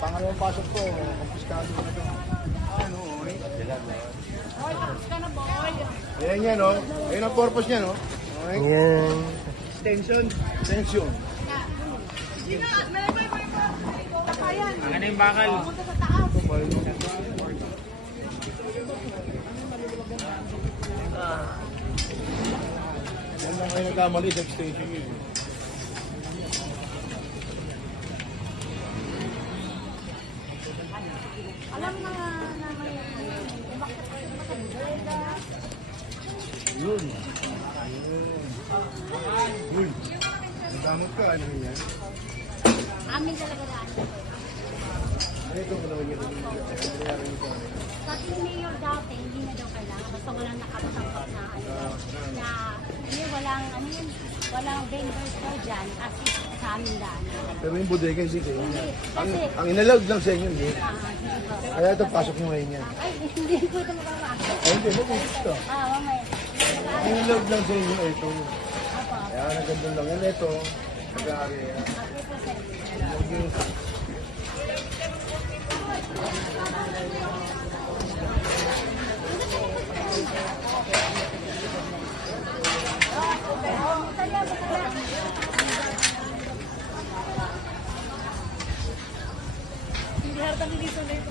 Pangalawang pasok ko, kumpiskado na ito. Ano, eh? Hoy, tapos ka na, boy. Ayan yan, no? Ayan ang purpose niya, no? Okay? Ayan. Tension. Tension. Sino? May kapayan. Ano yung bakal? Punta sa taas. Yan lang kayo nagkamali sa extension yun. Alam na Yun. Yun. Nagamot ka, ano yan? amin talaga daan. Ito ko naman yun. Sa mayor dati, hindi na daw kailangan. Basta walang nakatangkap na ano. Na, hindi, walang vendors daw dyan. As is sa amin daan. Pero yung bodega hindi kayo. Hindi. Ang, Kasi, ang inallowed lang sa inyo, hindi. hindi ba? Kaya ito, pasok nyo ngayon yan. Ay, hindi ko ito makakasok. Ay, hindi, mabibig ito. Mamaya. Ang inallowed lang sa inyo, ito. Apo. Kaya nagandun lang yan, ito. Nag-area. Okay po, sir. Hindi harta dito na ito.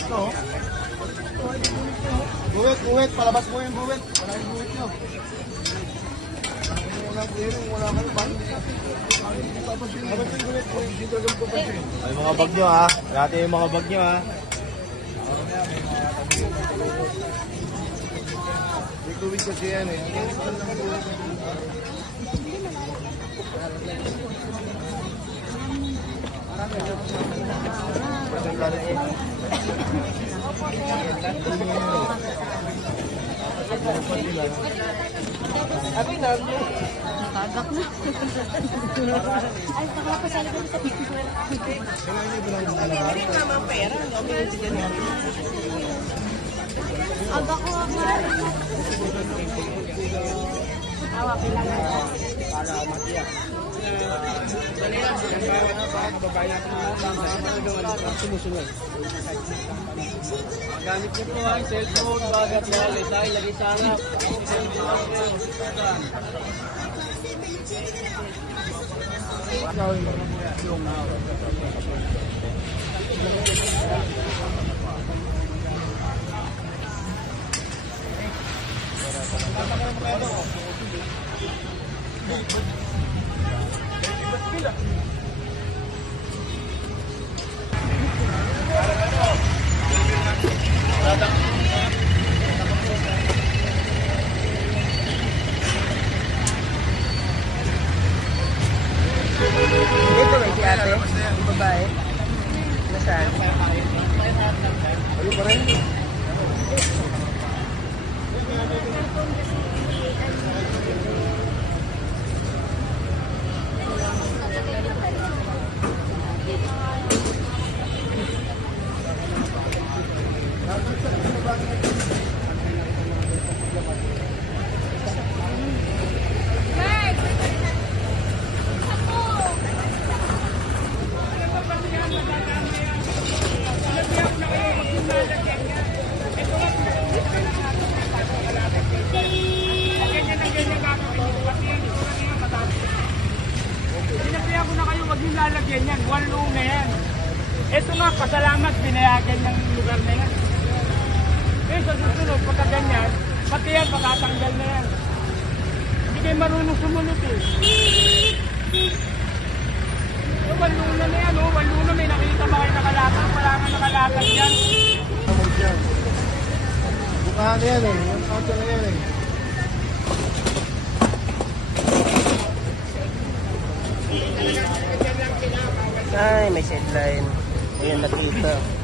Ito. Buwet, palabas mo yung buwet. Wala yung buwet nyo. Wala ka yung bang. Ay, mga bag nyo ha. Dati yung mga bag nyo ha. May tuwid kasi yan eh. Nakagak na. Ay, nakapasali ko sa picture. Aga ko ang awa kailangan. Gamit nyo po ang cellphone, bagat na, lisay, lagi sanap. Ito may si ate, yung babae. Nasaan? Ano pa rin? Sinabihan ko na kayo, wag yung lalagyan yan. One room na yan. Ito nga, pasalamat, binayagan ng lugar na yan. Kaya sa susunod, pagka ganyan, pati yan, pakatanggal na yan. Hindi kayo marunong sumunod eh. So, one room na yan, oh. One room na, may nakita ba kayo nakalatag? Wala nga nakalatag yan. Bukahan na yan eh. Yung auto na yan eh. Talaga, Ay, may sideline. Ayan, nakita.